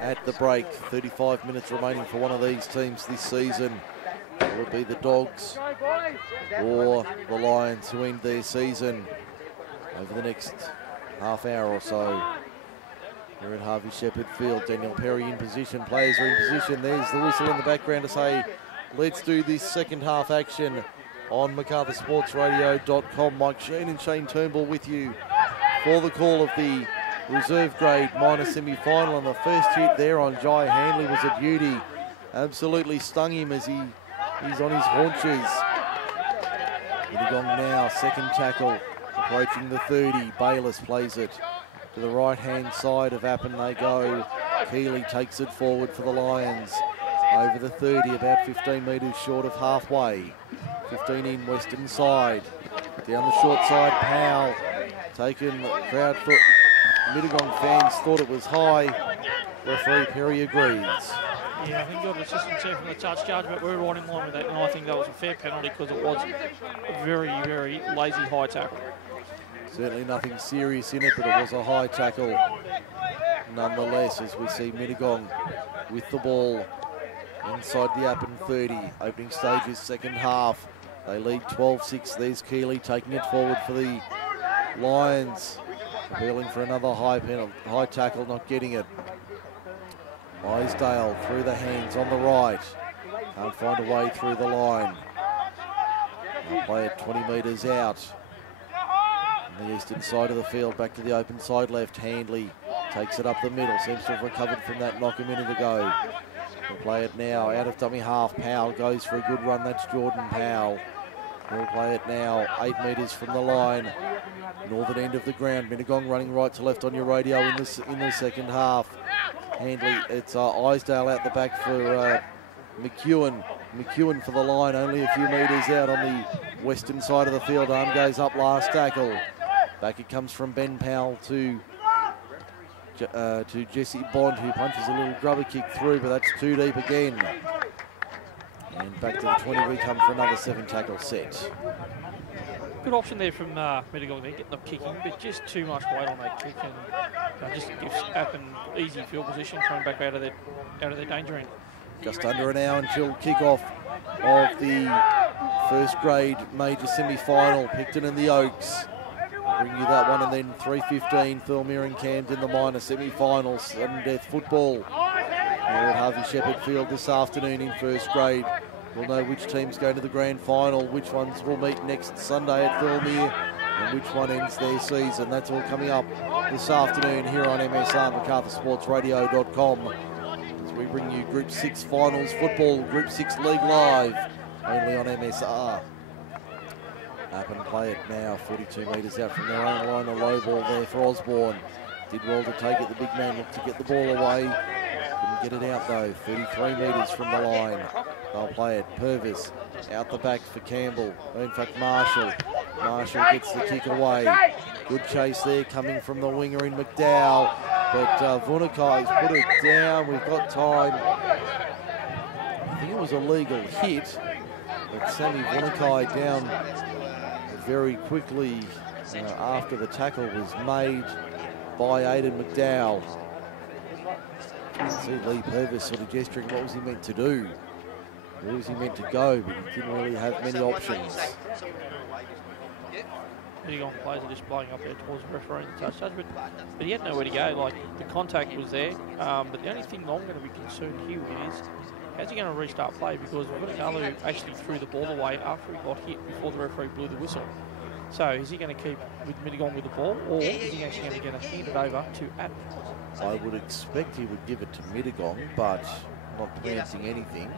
At the break, 35 minutes remaining for one of these teams this season. Will it be the Dogs or the Lions who end their season over the next half hour or so? Here at Harvey Shepherd Field, Daniel Perry in position, players are in position. There's the whistle in the background to say, let's do this second half action on MacArthurSportsRadio.com. Mike Sheen and Shane Turnbull with you for the call of the reserve grade minor semi-final, and the first hit there on Jai Handley was a beauty. Absolutely stung him as he's on his haunches. Mittagong now, second tackle, approaching the 30. Bayliss plays it to the right-hand side of Appin. They go. Keeley takes it forward for the Lions. Over the 30, about 15 metres short of halfway. 15 in western side. Down the short side, Powell taken. Crowd foot. Mittagong fans thought it was high. Referee Perry agrees. Yeah, I think got assistance there from the touch judge, but we're right in line with that, and I think that was a fair penalty because it was a very, very lazy high tackle. Certainly nothing serious in it, but it was a high tackle nonetheless, as we see Mittagong with the ball inside the Appin 30. Opening stages, second half. They lead 12-6. There's Keeley taking it forward for the Lions. Appealing for another high tackle, not getting it. Isdale through the hands on the right. Can't find a way through the line. They'll play it 20 metres out. On the eastern side of the field, back to the open side left. Handley takes it up the middle. Seems to have recovered from that knock a minute ago. They'll play it now out of dummy half. Powell goes for a good run. That's Jordan Powell. We'll play it now 8 metres from the line. Northern end of the ground. Mittagong running right to left on your radio in the second half. Handley, it's Isdale out the back for McEwen. McEwen for the line, only a few metres out on the western side of the field. Arm goes up, last tackle. Back it comes from Ben Powell to Jesse Bond, who punches a little grubber kick through, but that's too deep again. And back to the 20 we come for another 7 tackle set. Good option there from Mittagong there, getting up kicking, but just too much weight on that kick, and just gives Appin easy field position, coming back out of their danger end. Just under an hour until kick-off of the first grade major semi-final. Picton and the Oaks. I'll bring you that one, and then 3:15, Thirlmere and Camden, the minor semi-final, sudden death football. Here at Harvey Shepherd Field this afternoon in first grade. We'll know which teams go to the grand final, which ones will meet next Sunday at Thirlmere, and which one ends their season. That's all coming up this afternoon here on MSR, MacArthurSportsRadio.com. As we bring you Group 6 finals football, Group 6 League Live, only on MSR. Appin play it now, 42 metres out from their own line. A low ball there for Osborne. Did well to take it. The big man looked to get the ball away. Couldn't get it out though. 33 metres from the line. They'll play it. Purvis out the back for Campbell. In fact, Marshall. Marshall gets the kick away. Good chase there coming from the winger in McDowell. But Vunakai's put it down. We've got time. I think it was a legal hit. But Sammy Vunakai down very quickly after the tackle was made by Aidan McDowell. See Lee Purvis sort of gesturing, what was he meant to do? Where was he meant to go? But he didn't really have many options. Mittagong players are just blowing up there towards the referee and the touch judge, but he had nowhere to go. Like, the contact was there, but the only thing I'm going to be concerned here with is how's he going to restart play, because we've got Vunakalu actually threw the ball away after he got hit before the referee blew the whistle. So is he going to keep with Mittagong with the ball, or is he actually going to hand it over to Appin? I would expect he would give it to Mittagong, but not pronouncing anything.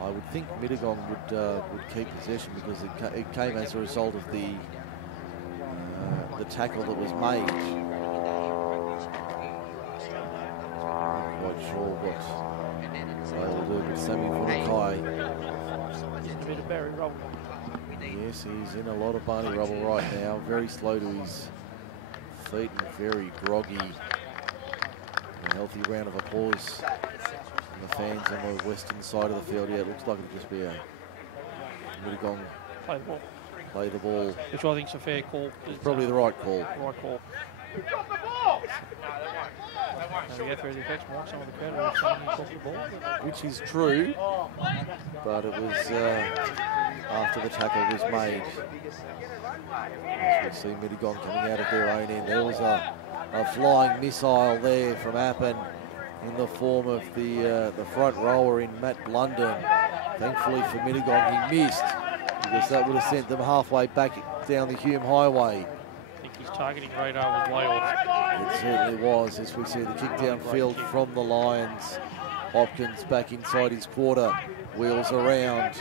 I would think Mittagong would keep possession, because it came as a result of the tackle that was made. Not quite sure what they'll do with Sammy Vunakai. Just a bit of Barry roll. Yes, he's in a lot of Barney rubble right now. Very slow to his feet and very groggy. A healthy round of applause from the fans on the western side of the field. Yeah, it looks like it'll just be a Mittagong play the ball. Which I think is a fair call. It's probably the right call. Right call. We go through the effects, Mike. Some of the crowd are saying he caught the ball. Which is true, but it was after the tackle was made. As we see Mittagong coming out of their own end. There was a flying missile there from Appin in the form of the front rower in Matt Blunden. Thankfully for Mittagong, he missed, because that would have sent them halfway back down the Hume Highway. I think his targeting radar was way off. It certainly was, as we see the kick downfield from the Lions. Hopkins back inside his quarter, wheels around,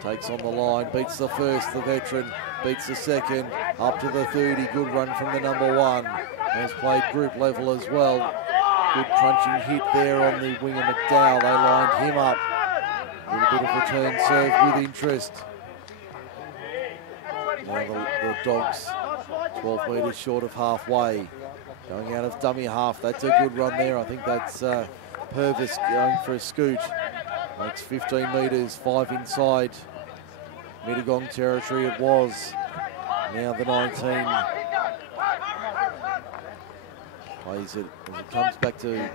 takes on the line, beats the first, the veteran, beats the second, up to the 30, good run from the number 1. Has played group level as well. Good crunching hit there on the winger McDowell, they lined him up. A little bit of return serve with interest. Now the Dogs 12 metres short of halfway. Going out of dummy half, that's a good run there. I think that's Purvis going for a scoot. Makes 15 metres, 5 inside. Mittagong territory it was. Now the 19. Plays it as it comes back to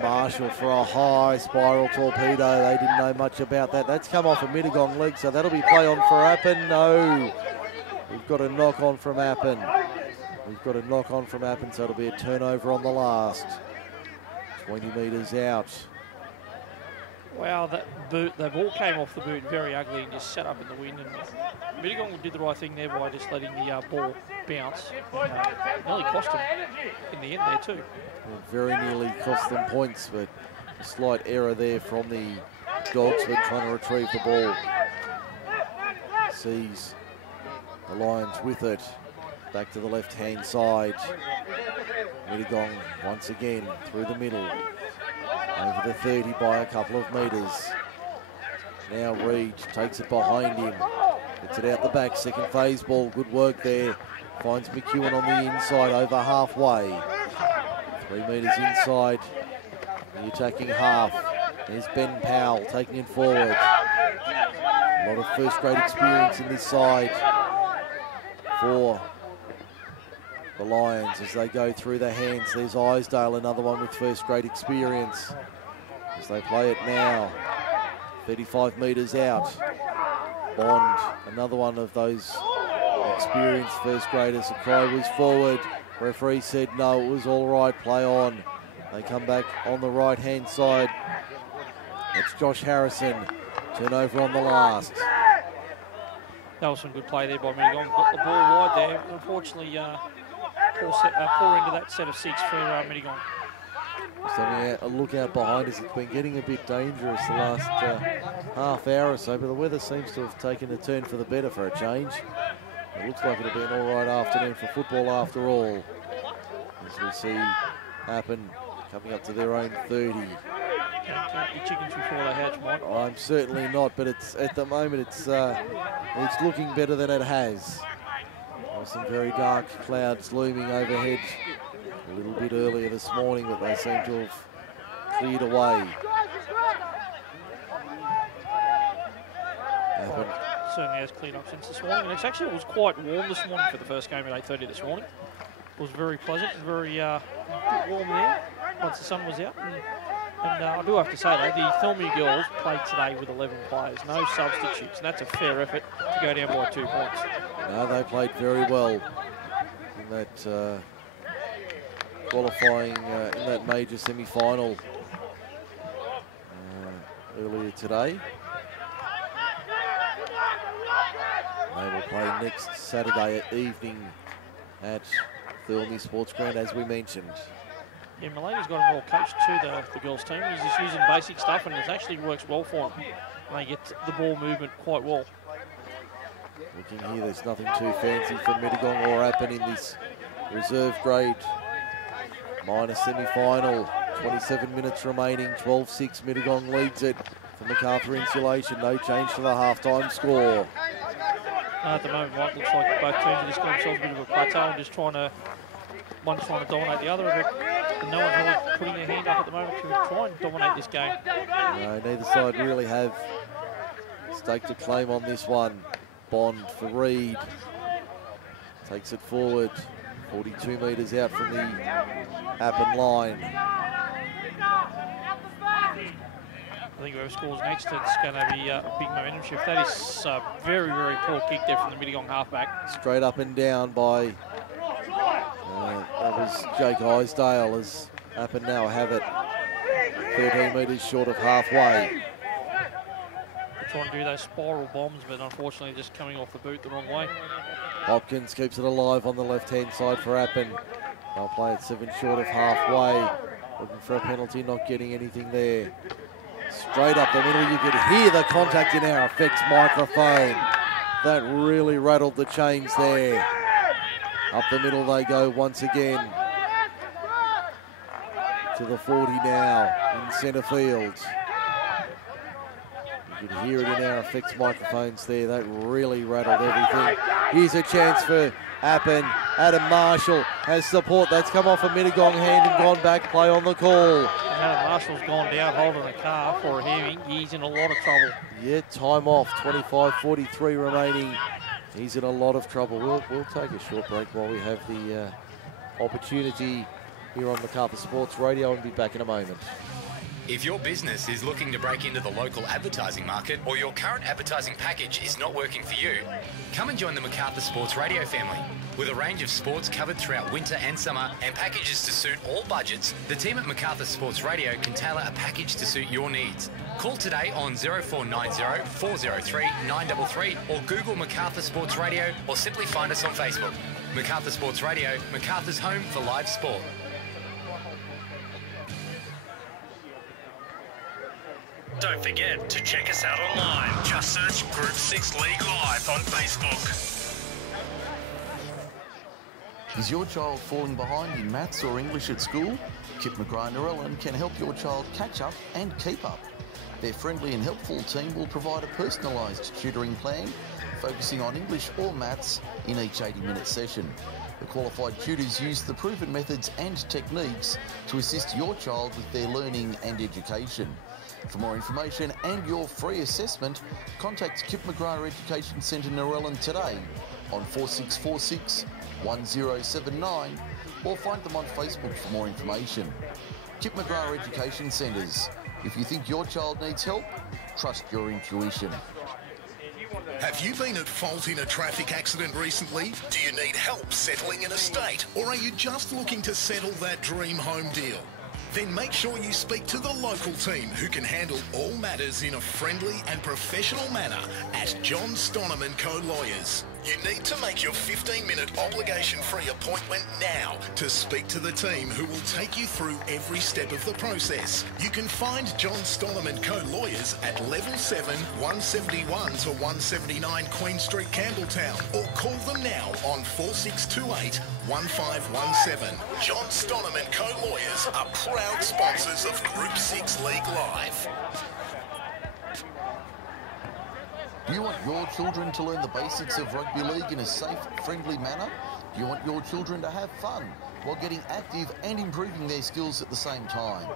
Marshall for a high spiral torpedo. They didn't know much about that. That's come off a Mittagong leg, so that'll be play on for Appin. No. We've got a knock on from Appin. So it'll be a turnover on the last. 20 metres out. Wow, that boot, the ball came off the boot very ugly and just sat up in the wind. And Mittagong did the right thing there by just letting the ball bounce. Nearly cost them in the end there too. Well, very nearly cost them points, but a slight error there from the Dogs when trying to retrieve the ball. Sees the Lions with it. Back to the left-hand side. Mittagong once again through the middle. Over the 30 by a couple of metres. Now Reed takes it behind him. Gets it out the back, second phase ball. Good work there. Finds McEwen on the inside over halfway. 3 metres inside. The attacking half. There's Ben Powell taking it forward. A lot of first-grade experience in this side for the Lions as they go through the hands. There's Isdale, another one with first-grade experience. As they play it now, 35 metres out. Bond, another one of those experienced first-graders. The cry was forward. Referee said no, it was all right, play on. They come back on the right-hand side. It's Josh Harrison. Turnover on the last. That was some good play there by Mittagong. Got the ball wide there. Unfortunately, poor into that set of 6 for Mittagong. Just having a look out behind us. It's been getting a bit dangerous the last half hour or so, but the weather seems to have taken a turn for the better for a change. It looks like it'll be an all right afternoon for football after all. As we see Appin coming up to their own 30. Count your chickens before they hatch, Mike. I'm certainly not, but it's at the moment it's looking better than it has. There's some very dark clouds looming overhead a little bit earlier this morning, but they seem to have cleared away. Appin. Certainly has cleared up since this morning, and it was quite warm this morning for the first game at 8:30 this morning. It was very pleasant and very warm there once the sun was out. And I do have to say, though, the Thilmia girls played today with 11 players, no substitutes, and that's a fair effort to go down by 2 points. No, they played very well in that qualifying, in that major semi-final earlier today. They will play next Saturday evening at Thilmia Sports Ground, as we mentioned. Yeah, Mulaney's got them all coached to the girls' team. He's just using basic stuff, and it actually works well for them. They get the ball movement quite well. Looking here, there's nothing too fancy for Mittagong or Appin in this reserve grade minor semi-final. 27 minutes remaining, 12-6. Mittagong leads it for MacArthur Insulation. No change to the half-time score. At the moment, Mike, looks like both teams are just got themselves a bit of a plateau and just one's trying to dominate the other, but no one's really putting their hand up at the moment to try and dominate this game. No, neither side really have staked a claim on this one. Bond for Reed. Takes it forward. 42 metres out from the Appin line. I think whoever scores next, it's going to be a big momentum shift. That is a very, very poor kick there from the Mittagong halfback. Straight up and down by, that was Jake Isdale, as Appin now have it 13 metres short of halfway. They're trying to do those spiral bombs, but unfortunately just coming off the boot the wrong way. Hopkins keeps it alive on the left-hand side for Appin. They'll play it 7 short of halfway. Looking for a penalty, not getting anything there. Straight up the middle, you could hear the contact in our effects microphone. That really rattled the chains there. Up the middle they go once again. To the 40 now in centre field. You could hear it in our effects microphones there. That really rattled everything. Here's a chance for Appin. Adam Marshall has support. That's come off a Mittagong hand and gone back. Play on the call. Adam Marshall's gone down holding the car for a heaving. He's in a lot of trouble. Yeah, time off. 25:43 remaining. He's in a lot of trouble. We'll take a short break while we have the opportunity here on MacArthur Sports Radio and be back in a moment. If your business is looking to break into the local advertising market or your current advertising package is not working for you, come and join the MacArthur Sports Radio family. With a range of sports covered throughout winter and summer and packages to suit all budgets, the team at MacArthur Sports Radio can tailor a package to suit your needs. Call today on 0490 403 933 or Google MacArthur Sports Radio or simply find us on Facebook. MacArthur Sports Radio, MacArthur's home for live sport. Don't forget to check us out online. Just search Group 6 League Live on Facebook. Is your child falling behind in maths or English at school? Kip McGrath-Narellan can help your child catch up and keep up. Their friendly and helpful team will provide a personalised tutoring plan focusing on English or maths in each 80-minute session. The qualified tutors use the proven methods and techniques to assist your child with their learning and education. For more information and your free assessment, contact Kip McGrath Education Centre Narellan today on 4646 1079 or find them on Facebook for more information. Kip McGrath Education Centres. If you think your child needs help, trust your intuition. Have you been at fault in a traffic accident recently? Do you need help settling an estate? Or are you just looking to settle that dream home deal? Then make sure you speak to the local team who can handle all matters in a friendly and professional manner at John Stoneman Co Lawyers. You need to make your 15-minute obligation-free appointment now to speak to the team who will take you through every step of the process. You can find John Stoneman Co Lawyers at Level 7, 171 to 179 Queen Street, Campbelltown, or call them now on 4628 1517. John Stoneman Co Lawyers are proud sponsors of Group 6 League Live. Do you want your children to learn the basics of rugby league in a safe, friendly manner? Do you want your children to have fun while getting active and improving their skills at the same time?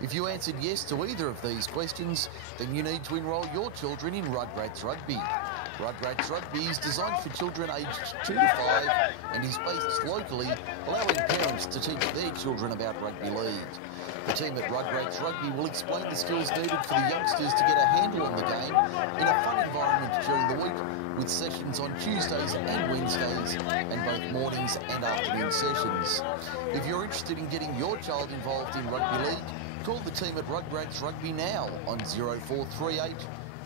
If you answered yes to either of these questions, then you need to enrol your children in Rugrats Rugby. Rugrats Rugby is designed for children aged 2 to 5 and is based locally, allowing parents to teach their children about rugby league. The team at Rugrats Rugby will explain the skills needed for the youngsters to get a handle on the game in a fun environment during the week, with sessions on Tuesdays and Wednesdays and both mornings and afternoon sessions. If you're interested in getting your child involved in rugby league, call the team at Rugrats Rugby now on 0438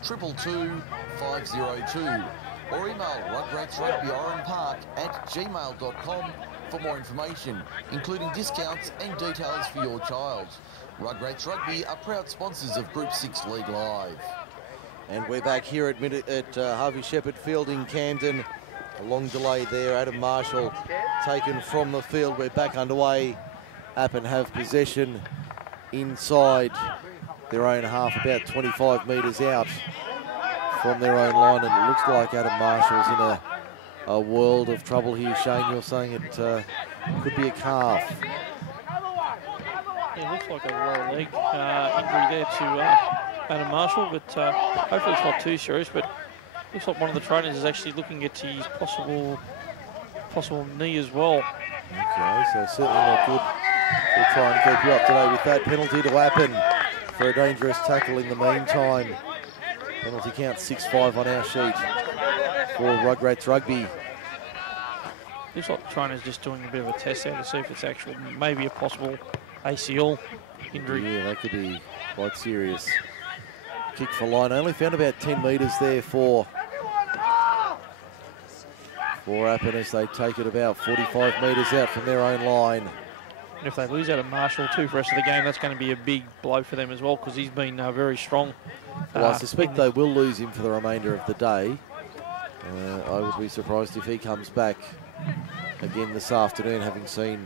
222 502 or email rugratsrugbyoranpark@gmail.com for more information, including discounts and details for your child. Rugrats Rugby are proud sponsors of Group 6 League Live. And we're back here at Harvey Shepherd Field in Camden. A long delay there. Adam Marshall taken from the field. We're back underway. Appin have possession inside their own half, about 25 metres out from their own line, and it looks like Adam Marshall's in a world of trouble here. Shane, you're saying it could be a calf. Yeah, it looks like a lower leg injury there to Adam Marshall, but hopefully it's not too serious. But looks like one of the trainers is actually looking at his possible knee as well. Okay, so certainly not good. We'll try and keep you up to date with that. Penalty to Appin for a dangerous tackle in the meantime. Penalty count 6-5 on our sheet for Rugrats Rugby. Looks like the trainer's just doing a bit of a test there to see if it's actual, maybe a possible ACL injury. Yeah, that could be quite serious. Kick for line. Only found about 10 metres there for Appin as they take it about 45 metres out from their own line. And if they lose out of Marshall too for the rest of the game, that's going to be a big blow for them as well, because he's been very strong. Well, I suspect they will lose him for the remainder of the day. I would be surprised if he comes back again this afternoon, having seen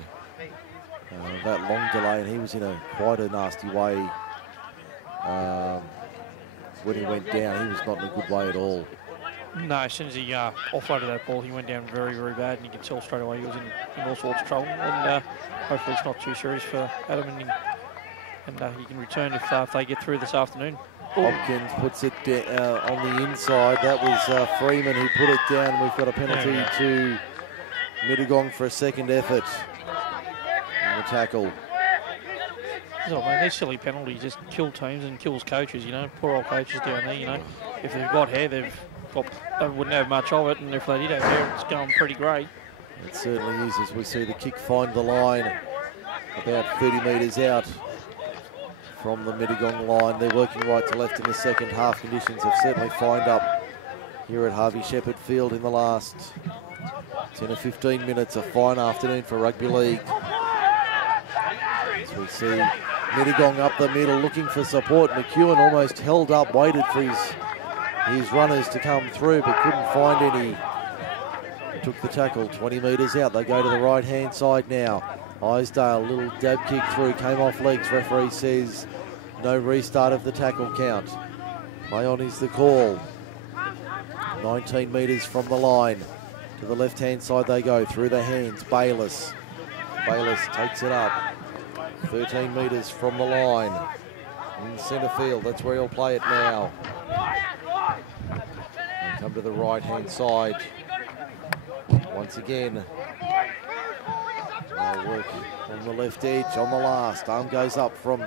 that long delay, and he was in quite a nasty way when he went down. He was not in a good way at all. No, as soon as he offloaded that ball, he went down very, very bad, and you could tell straight away he was in all sorts of trouble. And hopefully it's not too serious for Adam, and he can return if they get through this afternoon. Hopkins puts it on the inside. That was Freeman who put it down. We've got a penalty to Mittagong for a second effort in the tackle. Oh, man, these silly penalties just kill teams and kills coaches, you know. Poor old coaches down there, you know. If they've got hair, they wouldn't have much of it, and if they did have hair, it's going pretty great. It certainly is, as we see the kick find the line about 30 metres out from the Mittagong line. They're working right to left in the second half. Conditions have certainly fined up here at Harvey Shepherd Field in the last 10 or 15 minutes. A fine afternoon for rugby league. As we see Mittagong up the middle looking for support. McEwen almost held up, waited for his runners to come through, but couldn't find any. He took the tackle 20 metres out. They go to the right-hand side now. Isdale, little dab kick through, came off legs. Referee says no restart of the tackle count. Mayon is the call. 19 metres from the line. To the left-hand side they go, through the hands. Bayliss takes it up. 13 metres from the line. In centre field, that's where he'll play it now. And come to the right-hand side. Once again. They'll work on the left edge, on the last. Arm goes up from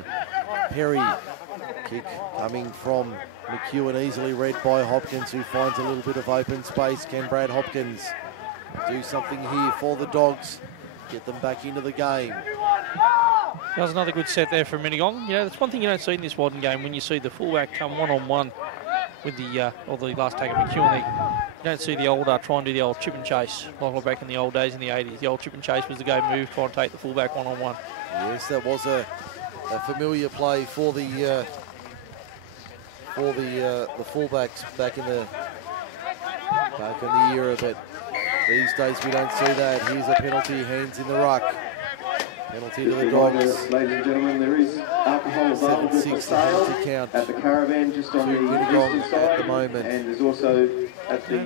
Perry. Kick coming from McEwen, easily read by Hopkins, who finds a little bit of open space. Can Brad Hopkins do something here for the Dogs? Get them back into the game. That was another good set there from Mittagong. You know, that's one thing you don't see in this modern game, when you see the fullback come one-on-one with the last tag of McEwen. You don't see the old try and do the old chip and chase like back in the old days in the 80s. The old chip and chase was the go move, try and take the fullback one-on-one. Yes, that was a familiar play for the fullbacks back in the era, but these days we don't see that. Here's a penalty, hands in the ruck. Penalty to the Dogs. Ladies and gentlemen, there is alcohol available for sale at the caravan just on the eastern side at the moment. And there's also at the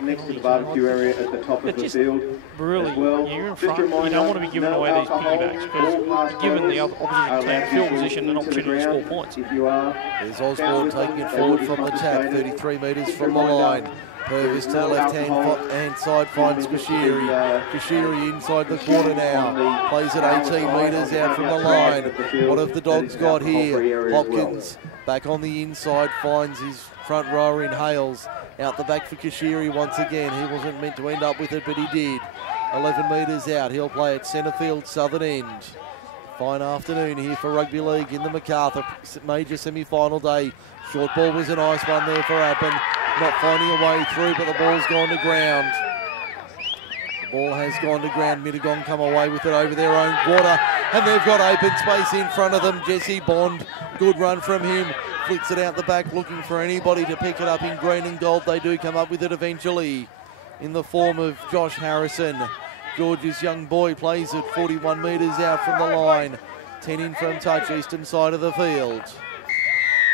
next to the barbecue area at the top of the field. Really, as well. you're in front. You don't want to be giving away these piggybacks, because giving the opposition team field position an opportunity to score points. There's Osborne taking it forward from the tap, 33 metres from the line. Purvis to the left-hand side, finds Kashiri. Kashiri inside the quarter now. Plays at 18 metres out from the line. What have the Dogs got here? Hopkins back on the inside, finds his front rower in Hales. Out the back for Kashiri once again. He wasn't meant to end up with it, but he did. 11 metres out. He'll play at centre field, southern end. Fine afternoon here for rugby league in the MacArthur major semi-final day. Short ball was a nice one there for Appin. Not finding a way through, but the ball's gone to ground. The ball has gone to ground. Mittagong come away with it over their own quarter, and they've got open space in front of them. Jesse Bond, good run from him. Flicks it out the back, looking for anybody to pick it up in green and gold. They do come up with it eventually in the form of Josh Harrison. George's young boy plays it 41 metres out from the line. 10 in from touch, eastern side of the field.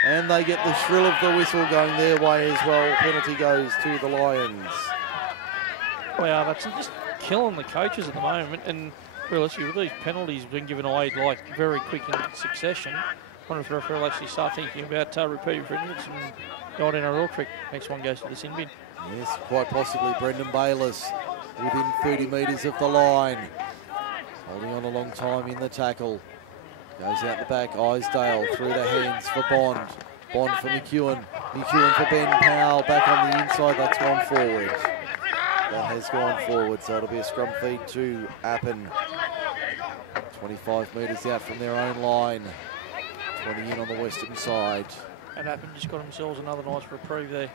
And they get the shrill of the whistle going their way as well. Penalty goes to the Lions. Wow, that's just killing the coaches at the moment. And realistically, with these penalties being given away like very quick in succession, I wonder if the referee will actually start thinking about repeat infringements and go on in a real quick. Next one goes to the sin bin. Yes, quite possibly Brendan Bayliss within 30 metres of the line. Holding on a long time in the tackle. Goes out the back, Isdale through the hands for Bond. Bond for McEwen. McEwen for Ben Powell, back on the inside, that's gone forward. That has gone forward, so it'll be a scrum feed to Appin. 25 metres out from their own line. 20 in on the western side. And Appin just got themselves another nice reprieve there.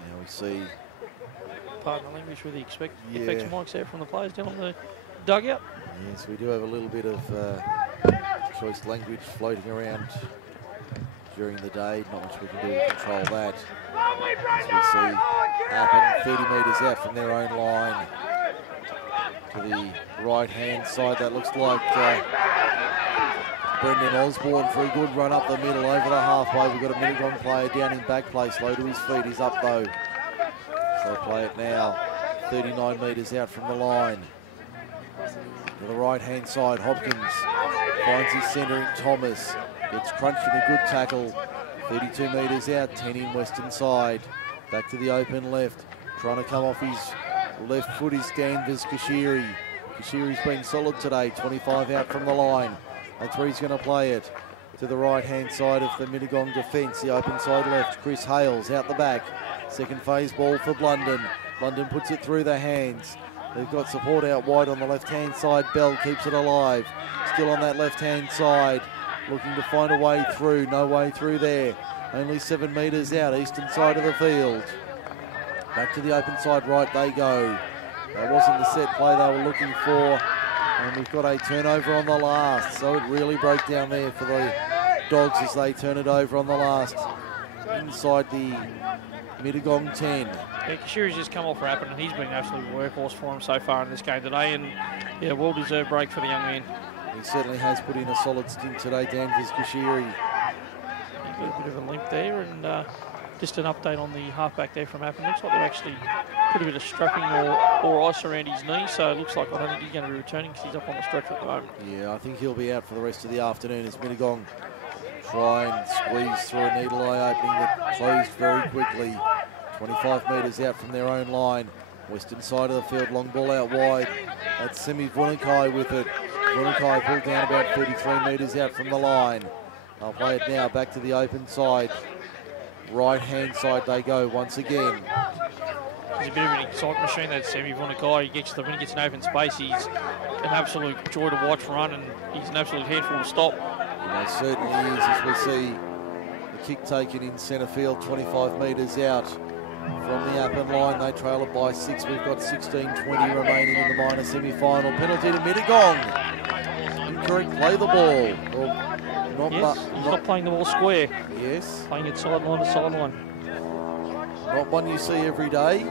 Now we see... Pardon the language with the effects mics there from the players down on the dugout. Yes, we do have a little bit of choice language floating around during the day. Not much we can do to control that. As we see Appin 30 metres out from their own line to the right-hand side. That looks like Brendan Osborne for a good run up the middle over the halfway. We've got a Mittagong player down in back place, low to his feet. He's up though. So play it now. 39 metres out from the line. To the right-hand side, Hopkins finds his centre in Thomas. Gets crunched in a good tackle. 32 metres out, 10 in western side. Back to the open left. Trying to come off his left foot is Danvers Kashiri. Kashiri's been solid today, 25 out from the line. That's where he's going to play it. To the right-hand side of the Mittagong defence, the open side left. Chris Hales out the back. Second phase ball for Blunden. Blunden puts it through the hands. They've got support out wide on the left-hand side. Bell keeps it alive. Still on that left-hand side. Looking to find a way through. No way through there. Only 7 metres out, eastern side of the field. Back to the open side right they go. That wasn't the set play they were looking for. And we've got a turnover on the last. So it really broke down there for the Dogs as they turn it over on the last. Inside the Mittagong 10. Yeah, Kashiri's just come off for Appin and he's been an absolute workhorse for him so far in this game today, and yeah, well-deserved break for the young man. He certainly has put in a solid stint today, Danvers Kashiri. He got a bit of a limp there, and just an update on the halfback there from Appin. Looks like they've actually put a bit of strapping or ice around his knee, so it looks like I don't think he's going to be returning because he's up on the stretcher at the moment. Yeah, I think he'll be out for the rest of the afternoon as Mittagong try and squeeze through a needle eye opening that closed very quickly. 25 metres out from their own line. Western side of the field, long ball out wide. That's Semi Vunakai with it. Vunakai pulled down about 33 metres out from the line. They'll play it now back to the open side. Right-hand side they go once again. He's a bit of an excitement machine, that Semi Vunakai. When he gets an open space, he's an absolute joy to watch run, and he's an absolute handful to stop. And he certainly is, as we see the kick taken in centre field, 25 metres out from the Appin line. They trail it by 6. We've got 16:20 remaining in the minor semi-final. Penalty to Mittagong. Incorrect, play the ball. Or not, he's not playing the ball square. Yes. Playing it sideline to sideline. Not one you see every day.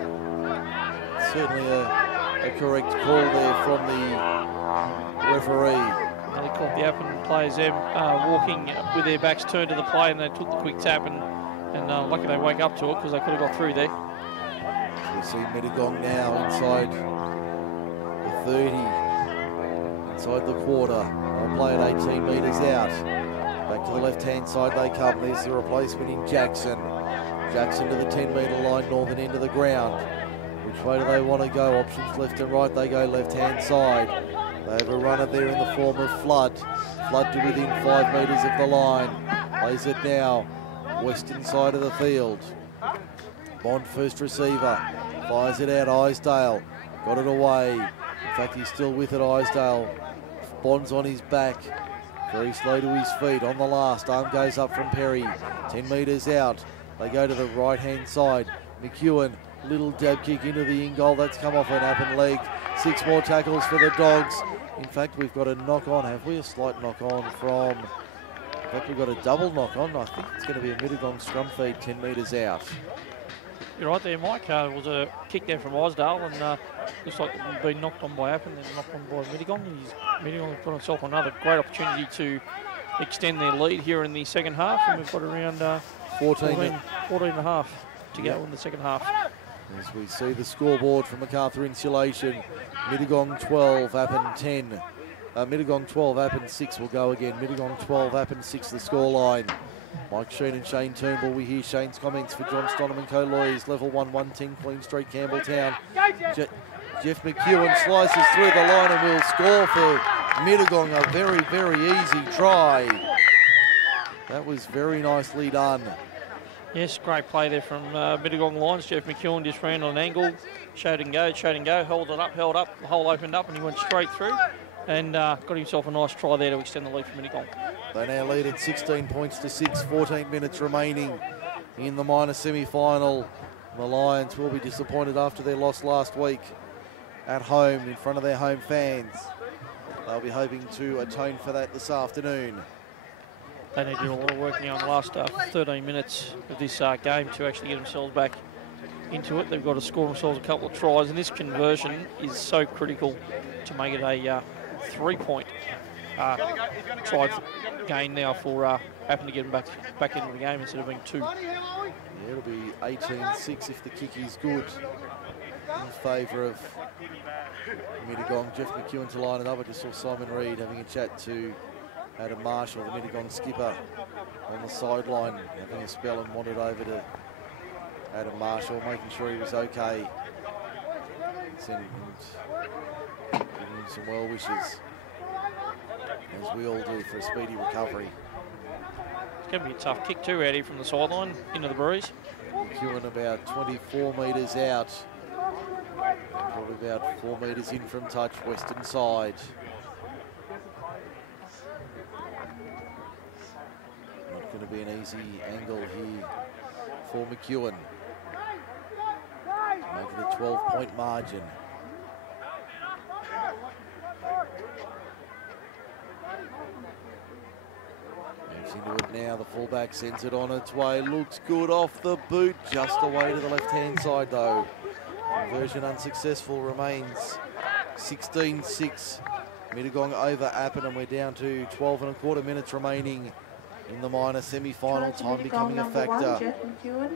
Certainly a correct call there from the referee. They caught the Appin players there walking with their backs turned to the play, and they took the quick tap, and lucky they wake up to it because they could have got through there. We see Mittagong now inside the 30, inside the quarter. They'll play it 18 metres out. Back to the left-hand side they come. There's the replacement in Jackson. Jackson to the 10-metre line, northern end of the ground. Which way do they want to go? Options left and right. They go left-hand side. They have a runner there in the form of Flood. Flood to within 5 metres of the line. Plays it now. Western side of the field. Bond first receiver. Fires it out. Isdale. Got it away. In fact, he's still with it, Isdale. Bond's on his back. Very slow to his feet. On the last. Arm goes up from Perry. 10 metres out. They go to the right-hand side. McEwen. Little dab kick into the in-goal. That's come off an Appin leg. 6 more tackles for the Dogs. In fact, we've got a knock-on. Have we? A slight knock-on from... In fact, we've got a double knock-on. I think it's going to be a Mittagong scrum feed 10 metres out. You're right there, Mike. It was a kick there from Isdale, and looks like it's been knocked on by Appin, then knocked on by Mittagong. Mittagong has got himself another great opportunity to extend their lead here in the second half, and we've got around 14 and a half to go in the second half. As we see the scoreboard from Macarthur Insulation, Mittagong 12, Appin 10. Mittagong 12, Appin 6 will go again. Mittagong 12, Appin 6 the scoreline. Mike Sheen and Shane Turnbull. We hear Shane's comments for John Stonham & Co. Lawyers, level 1, 110 Queen Street, Campbelltown. Jeff McEwen slices through the line and will score for Mittagong. A very, very easy try. That was very nicely done. Yes, great play there from Mittagong lines. Jeff McEwen just ran on an angle, showed and go, held it up, the hole opened up and he went straight through and got himself a nice try there to extend the lead for Mittagong. They now lead at 16 points to 6, 14 minutes remaining in the minor semi-final. The Lions will be disappointed after their loss last week at home in front of their home fans. They'll be hoping to atone for that this afternoon. They need to do a lot of work now in the last 13 minutes of this game to actually get themselves back into it. They've got to score themselves a couple of tries, and this conversion is so critical to make it a 3-point try gain now for Appin to get them back into the game instead of being 2. Yeah, it'll be 18-6 if the kick is good in favour of Mittagong. Jeff McEwen to line it up. I just saw Simon Reid having a chat to Adam Marshall, the Mittagong skipper, on the sideline, having a spell, and wandered over to Adam Marshall, making sure he was okay. Sending him some well wishes, as we all do, for a speedy recovery. It's going to be a tough kick too, Eddie, from the sideline into the breeze. McEwen about 24 metres out, probably about 4 metres in from touch, western side. Not going to be an easy angle here for McEwen. Make it a 12-point margin. Moves into it now, the fullback sends it on its way, looks good off the boot, just away to the left-hand side though. Conversion unsuccessful, remains 16-6. Mittagong over Appin, and we're down to 12 and a quarter minutes remaining in the minor semi-final. Time becoming a factor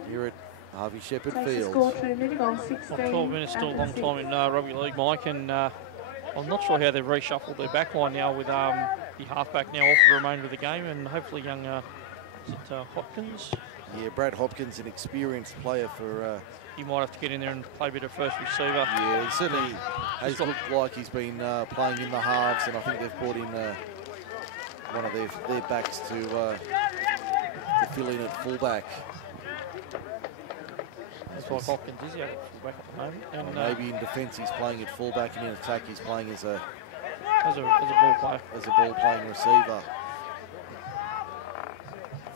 here at Harvey Shepherd Field. 12 minutes still a long time in rugby league, Mike, and I'm not sure how they've reshuffled their backline now with the halfback now off the remainder of the game, and hopefully young is it Hopkins? Yeah, Brad Hopkins, an experienced player for... he might have to get in there and play a bit of first receiver. Yeah, he certainly has looked like he's been playing in the halves, and I think they've brought in one of their backs to fill in at fullback. That's like Hopkins is out at fullback at the moment. And maybe in defence he's playing at fullback, and in attack he's playing as a ball player. As a ball-playing receiver.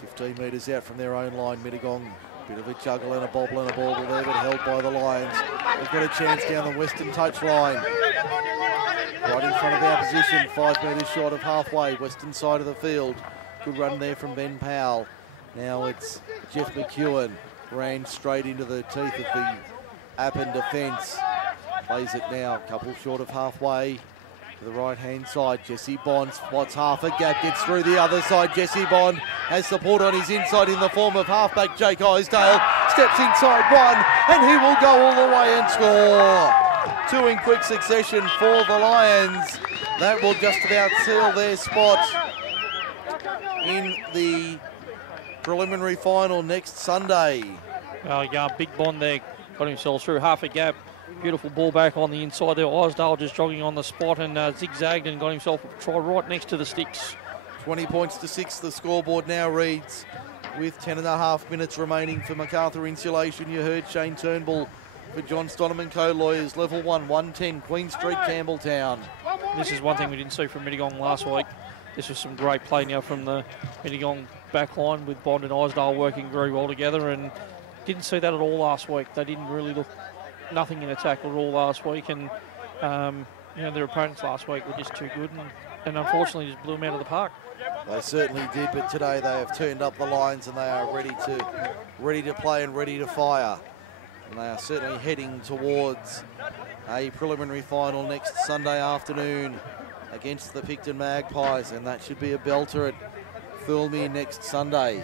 15 metres out from their own line, Mittagong. Bit of a juggle and a bobble and a ball there, but held by the Lions. They've got a chance down the western touchline. Right in front of our position, 5 metres short of halfway, western side of the field. Good run there from Ben Powell. Now it's Jeff McEwen. Ran straight into the teeth of the Appin defence. Plays it now, a couple short of halfway. To the right-hand side, Jesse Bond spots half a gap, gets through the other side. Jesse Bond has support on his inside in the form of halfback Jake Isdale. Steps inside one, and he will go all the way and score. 2 in quick succession for the Lions. That will just about seal their spot in the preliminary final next Sunday. Yeah, big Bond there, got himself through half a gap. Beautiful ball back on the inside there. Isdale just jogging on the spot and zigzagged and got himself a try right next to the sticks. 20 points to 6, the scoreboard now reads, with 10.5 minutes remaining for Macarthur Insulation. You heard Shane Turnbull for John Stonham & Co. Lawyers, level 1, 110 Queen Street, Campbelltown. This is one thing we didn't see from Mittagong last week. This was some great play now from the Mittagong back line with Bond and Isdale working very well together, and didn't see that at all last week. They didn't really look nothing in attack at all last week, and their opponents last week were just too good, and unfortunately just blew them out of the park. They certainly did, but today they have turned up the lines and they are ready to play and ready to fire. And they are certainly heading towards a preliminary final next Sunday afternoon against the Picton Magpies, and that should be a belter at Thirlmere next Sunday.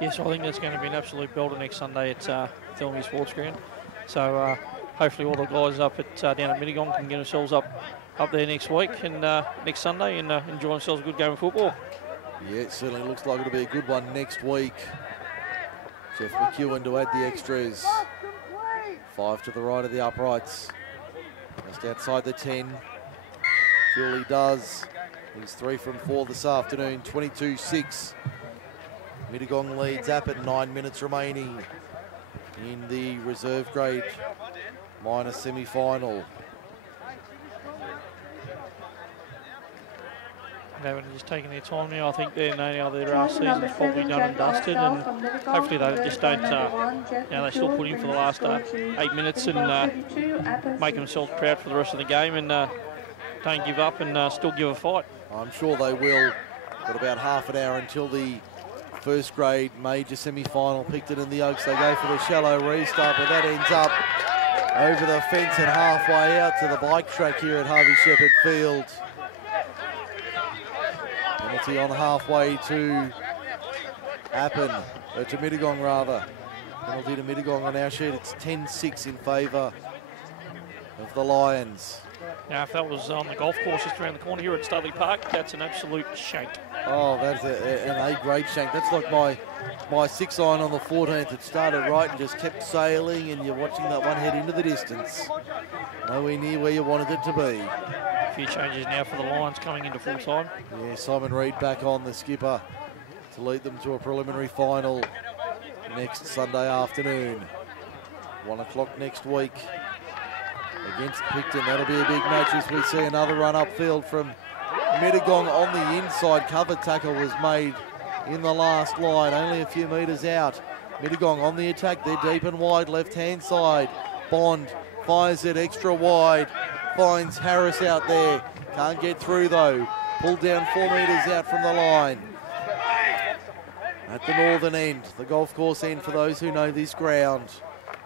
Yes, I think that's going to be an absolute belter next Sunday at Thirlmere Sports Ground. So hopefully all the guys up at down at Mittagong can get themselves up there next week and next Sunday and enjoy themselves a good game of football. Yeah, it certainly looks like it'll be a good one next week. Jeff McEwen to add the extras. 5 to the right of the uprights. Just outside the 10. Julie does. He's 3 from 4 this afternoon. 22-6. Mittagong leads Appin. 9 minutes remaining in the reserve grade minor semi-final. They're just taking their time now. I think they know now their season's probably done and dusted, and hopefully they just don't, they still put in for the last 8 minutes and make themselves proud for the rest of the game and don't give up and still give a fight. I'm sure they will. Got about half an hour until the first grade major semi-final. Picton and the Oaks, they go for the shallow restart, but that ends up over the fence and halfway out to the bike track here at Harvey Shepherd Field. Penalty on halfway to Appin, to Mittagong rather. Penalty to Mittagong on our sheet. It's 10-6 in favour of the Lions. Now, if that was on the golf course just around the corner here at Studley Park, that's an absolute shank. Oh, that's an A-grade shank. That's like my 6-iron on the 14th. It started right and just kept sailing, and you're watching that one head into the distance. Nowhere near where you wanted it to be. A few changes now for the Lions coming into full time. Yeah, Simon Reid back on, the skipper, to lead them to a preliminary final next Sunday afternoon. 1 o'clock next week against Picton. That'll be a big match as we see another run upfield from Mittagong on the inside. Cover tackle was made in the last line, only a few metres out. Mittagong on the attack. They're deep and wide, left-hand side. Bond fires it extra wide. Finds Harris out there. Can't get through though. Pulled down 4 metres out from the line. At the northern end, the golf course end for those who know this ground.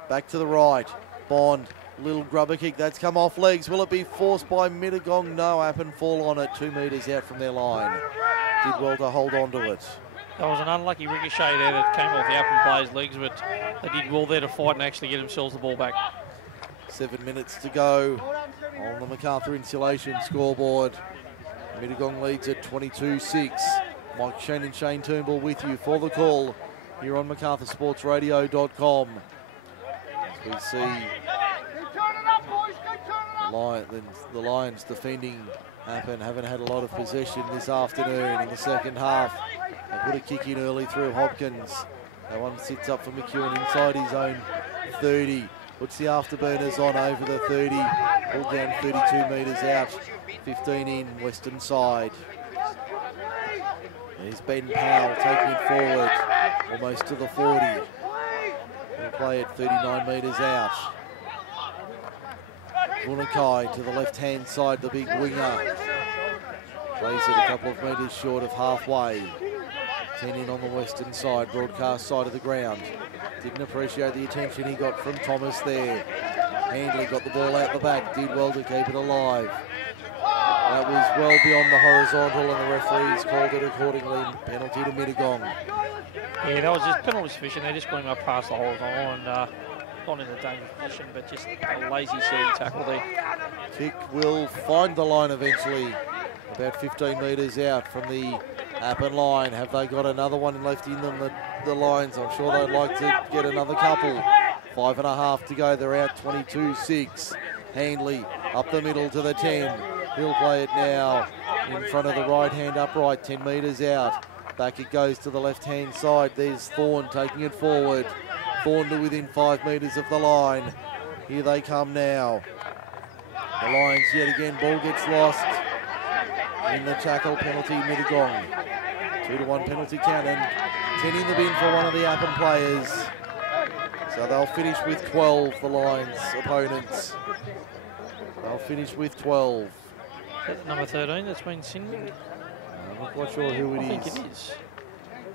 Back to the right. Bond. Little grubber kick, that's come off legs. Will it be forced by Mittagong? No, Appin fall on it 2 metres out from their line. Did well to hold on to it. That was an unlucky ricochet there that came off the Appin player's legs, but they did well there to fight and actually get themselves the ball back. 7 minutes to go on the MacArthur Insulation scoreboard. Mittagong leads at 22-6. Mike Shane and Shane Turnbull with you for the call here on MacArthurSportsRadio.com. As we see the Lions defending Appin haven't had a lot of possession this afternoon in the second half. They put a kick in early through Hopkins. That one sits up for McEwen inside his own 30. Puts the afterburners on over the 30. Pulled down 32 metres out. 15 in, western side. There's Ben Powell taking it forward. Almost to the 40. He'll play it 39 metres out. Bunakai to the left-hand side, the big winger. Plays it a couple of metres short of halfway. 10 in on the western side, broadcast side of the ground. Didn't appreciate the attention he got from Thomas there. Handley got the ball out the back, did well to keep it alive. That was well beyond the horizontal and the referees called it accordingly. Penalty to Mittagong. Yeah, that was just penalty sufficient. They're just going up past the horizontal and not in a dangerous position, but just a lazy silly tackle there. Kick will find the line eventually, about 15 metres out from the Appin line. Have they got another one left in them, the Lions? I'm sure they'd like to get another couple. 5.5 to go, they're out 22-6. Handley up the middle to the 10. He'll play it now in front of the right-hand upright, 10 metres out. Back it goes to the left-hand side. There's Thorne taking it forward. Thorne to within 5 metres of the line. Here they come now. The Lions yet again, ball gets lost in the tackle, penalty Mittagong. 2-1 penalty count and 10 in the bin for one of the Appin players. So they'll finish with 12, the Lions opponents. They'll finish with 12. Number 13 that's been signed. I'm not quite sure who it is. I think it is.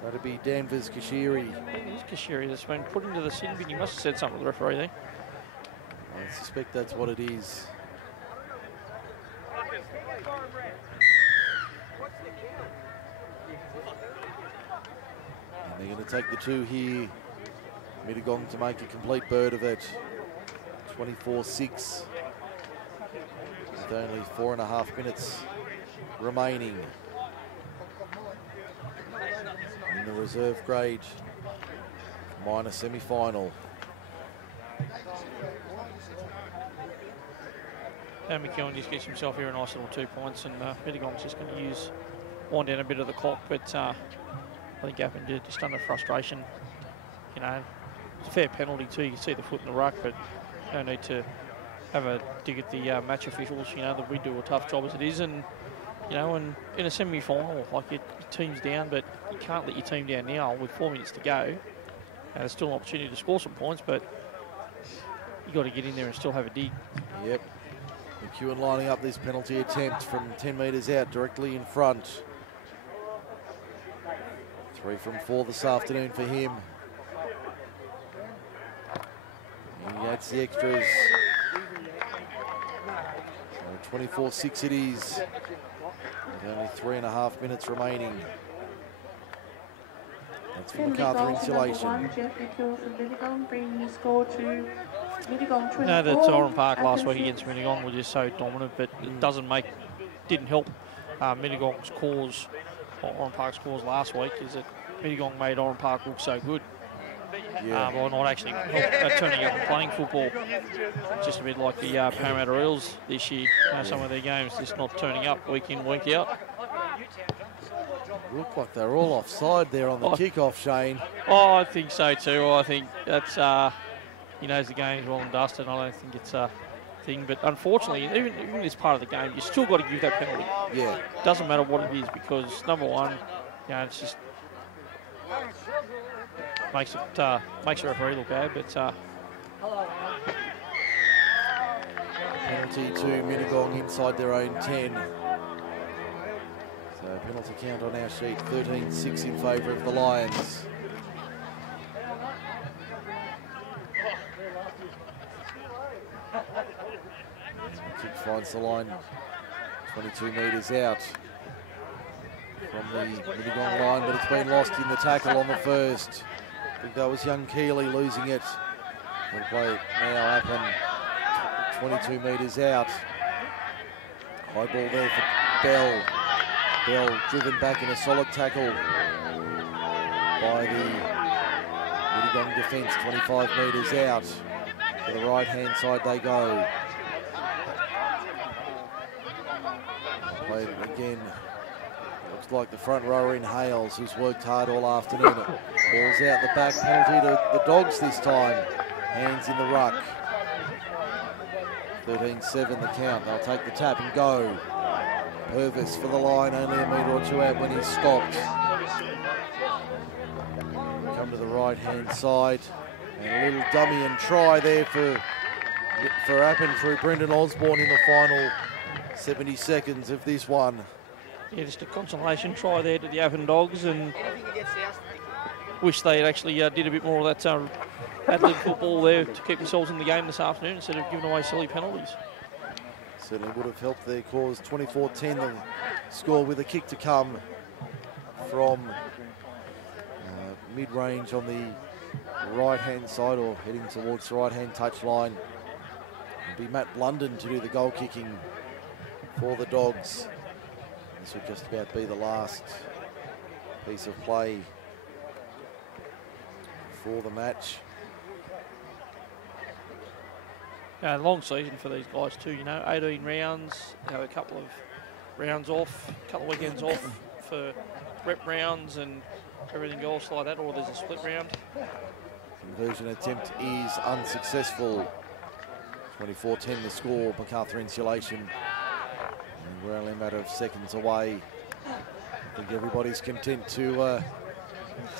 That'd be Danvers Kashiri. I think it is Kashiri that's been put into the sin bin. He must have said something to the referee there. I suspect that's what it is. And they're going to take the 2 here. Mittagong to make a complete bird of it. 24-6. With only 4.5 minutes remaining in the reserve grade minor semi-final. And McKeown just gets himself here a nice little 2 points, and Mittagong's just going to wind down a bit of the clock, but I think Appin did just under frustration. You know, it's a fair penalty too. You can see the foot in the ruck, but no need to have a dig at the match officials. You know that we do a tough job as it is, and you know, and in a semi-final, like your team's down, but you can't let your team down now with 4 minutes to go. There's still an opportunity to score some points, but you got to get in there and still have a dig. Yep. McEwen lining up this penalty attempt from 10 metres out, directly in front. 3 from 4 this afternoon for him. He adds the extras. So 24-6 it is. With only 3.5 minutes remaining. That's for MacArthur Insulation. No, that Oran Park last week against Mittagong was just so dominant, but it didn't help Mittagong's cause, or Oran Park's cause last week, is that Mittagong made Oran Park look so good. Yeah. By not actually turning up and playing football. Just a bit like the Parramatta Eels this year. Some of their games just not turning up week in, week out. Looked like they're all offside there on the kickoff, Shane. Oh, I think so too. I think that's, he knows the game's well and dusted. I don't think it's a thing. But unfortunately, even in this part of the game, you still got to give that penalty. Yeah. Doesn't matter what it is, because number one, you know, it's just makes the referee look bad. But penalty to Mittagong inside their own 10. So penalty count on our sheet, 13-6 in favour of the Lions. Kick finds the line 22 metres out from the Mittagong line, but it's been lost in the tackle on the first. I think that was young Keeley losing it. They'll play it now up and 22 metres out. High ball there for Bell. Bell driven back in a solid tackle by the Mittagong defence, 25 metres out. To the right-hand side they go. Played it again. Looks like the front rower in Hales, who's worked hard all afternoon. Ball's out the back, penalty to the Dogs this time. Hands in the ruck. 13-7 the count. They'll take the tap and go. Purvis for the line, only a metre or 2 out when he's stopped. Come to the right-hand side. And a little dummy and try there for Appin through Brendan Osborne in the final 70 seconds of this one. Yeah, just a consolation try there to the Appin Dogs, and wish they had actually did a bit more of that ad-lib football there to keep themselves in the game this afternoon instead of giving away silly penalties. Certainly would have helped their cause. 24-10 the score, with a kick to come from mid-range on the right-hand side, or heading towards the right-hand touch line. It'll be Matt Blunden to do the goal kicking for the Dogs. This would just about be the last piece of play for the match. Long season for these guys too, you know, 18 rounds, you know, a couple of rounds off, a couple of weekends off for rep rounds and everything else like that, or there's a split round. Conversion attempt is unsuccessful. 24-10 the score, MacArthur Insulation. And we're only a matter of seconds away. I think everybody's content to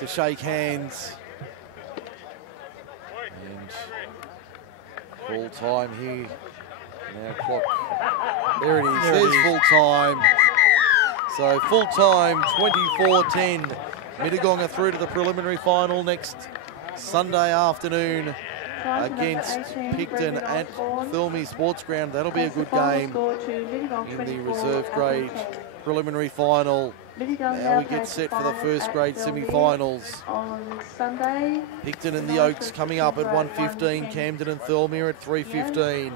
shake hands. And full time here. Now clock. There it is. There's full time. So full time, 24-10. Mittagong are through to the preliminary final next Sunday afternoon against Picton at Thilmy Sports Ground. That'll be a good game in the reserve grade preliminary final. Now we get set for the first grade semi-finals. On Sunday, Picton and the Oaks coming up at 1:15. Camden and Thirlmere at 3:15.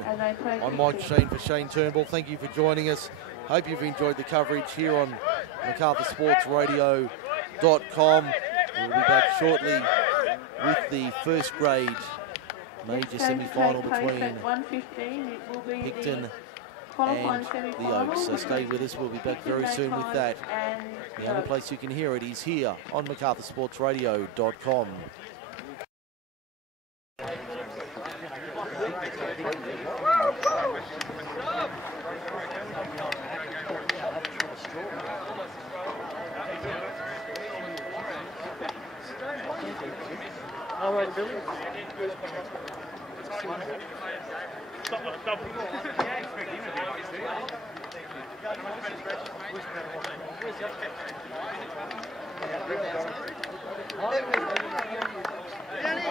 I'm Mike Sheen for Shane Turnbull. Thank you for joining us. Hope you've enjoyed the coverage here on MacArthurSportsRadio.com. We'll be back shortly with the first grade major semi-final between Picton and the Oaks. So stay with us. We'll be back very soon with that. The only place you can hear it is here on MacArthurSportsRadio.com. All right, Billy. Danny,